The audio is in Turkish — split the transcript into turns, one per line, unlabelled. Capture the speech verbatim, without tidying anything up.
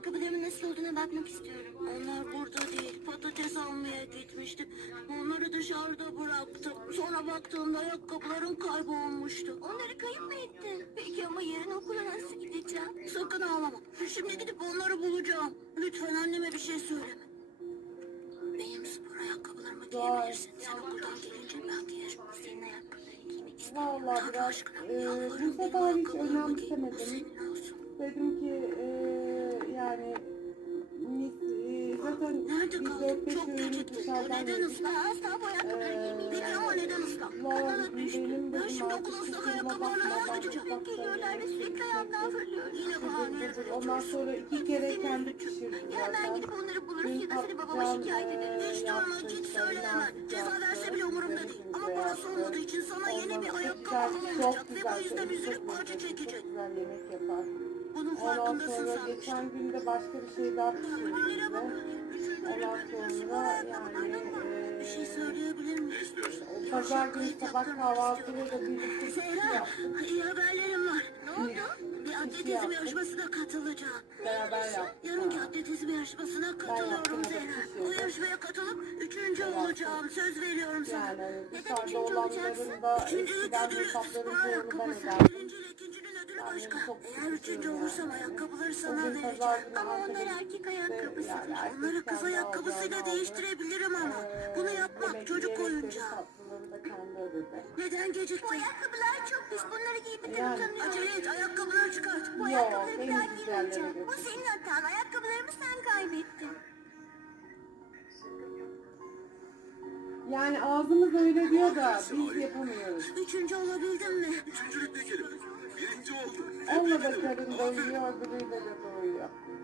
ayakkabılarımın nasıl olduğuna bakmak istiyorum. Onlar burada değil. Patates almaya gitmiştim. Onları dışarıda bıraktım. Sonra baktığımda ayakkabılarım kaybolmuştu. Onları kayıp mı ettin? Peki ama yarın okula nasıl gideceğim? Sakın ağlama. Şimdi gidip onları bulacağım. Lütfen anneme bir şey söyleme. Benim spor ayakkabılarımı giyebilirsin. Sen okuldan gelince ben giyerim. Senin ayakkabılarını giymek istiyorum.
Valla
Tanrı
biraz
aşkına.
e, bu
Yalvarırım,
sefer
benim
hiç
ayakkabılarımı giy. Bu
önemsemedim.
senin olsun.
Dedim ki e, yani mis, e, zaten
Nerede
bir
kaldın?
dört beş
Çok
öğünü
geciktin. O
dışarıdan
neden
yedik.
ıslak? Asla bu ayakkabıları giymeyeyim. Peki ama neden ıslak?
Valla
Kafana düştü.
benim
Ben
dedim
şimdi
artık
okula ıslak
kusuruma
ayakkabılarla
bakma,
nasıl
ben
gideceğim?
ufak
Peki göllerde
sayıyorum.
sürekli ayağımdan fırlıyoruz. Yine bahaneler
Ondan
üretiyorsun.
sonra iki kere kendi pişirdim
Ya ben
zaten.
gidip onları buluruz
Dün
ya da seni babama
patlıcan
şikayet ederim.
e,
Hiç durma,
yaptı
git
işte,
söyle hemen.
nazik
Ceza
yaptı,
verse bile umurumda değil.
güzel
Ama
güzel
parası
yaptı.
olmadığı için sana yeni
Ondan
bir
sonra
ayakkabı
güzel,
alamayacak.
çok
Ve bu
güzel,
yüzden
çok
üzülüp
güzel,
acı
çok
çekecek.
güzel yemek yapar.
Bunun
Ondan
farkındasın
sonra
sanmıştım.
geçen gün de başka bir şey daha pişirdim
Ödüllere bak.
size. Ondan sonra yani
Bir şey
e,
söyleyebilir miyim?
pazar günü sabah kahvaltıda da birlikte pişi
Zehra,
yaptık.
iyi haberlerim var. Ne oldu? Bir
Pişi
atletizm
yaptık.
yarışmasına katılacağım.
Beraber yaptık.
Yarınki atletizm yarışmasına katılıyorum
yaptım,
Zehra.
o da pişirdi.
O yarışmaya katılıp üçüncü
Evet.
olacağım. Söz veriyorum sana.
Yani
Neden
dışarıda
üçüncü olacaksın?
olanların da
Üçüncülük
eskiden
ödülü
hesapların
spor
çoğunu ben
ayakkabısı.
ederdim.
Birinci ile ikincinin ödülü
Yani
başka.
çok
Eğer üçüncü
sıkıntıyım
olursam
yani.
ayakkabıları sana
Bugün
vereceğim.
pazar günü
Ama onlar
Antep'e
erkek
gittik.
ayakkabısı.
Yani erkek
Onları kız
kendi
ayakkabısıyla
alacağını aldı.
değiştirebilirim ama.
Ee,
Bunu yapmak
yemek-
çocuk
yemekleri,
oyuncağı.
tatlıları da kendi ödedi.
Neden geciktin? Bu ayakkabılar çok pis. Bunları giyip
Yani.
utanıyorum. Acele et. Ayakkabıları çıkart. Bu
Yok,
ayakkabıları bir
en
daha
güzel yerlere
giymeyeceğim. Bu
götür.
senin hatan. Ayakkabılarımı sen kaybettin.
Yani ağzımız öyle diyor da biz yapamıyoruz.
Üçüncü olabildin mi?
Üçüncülük ne kelime? Birinci oldu.
Onunla da karın doyuyor, öbürüyle de doyuyor.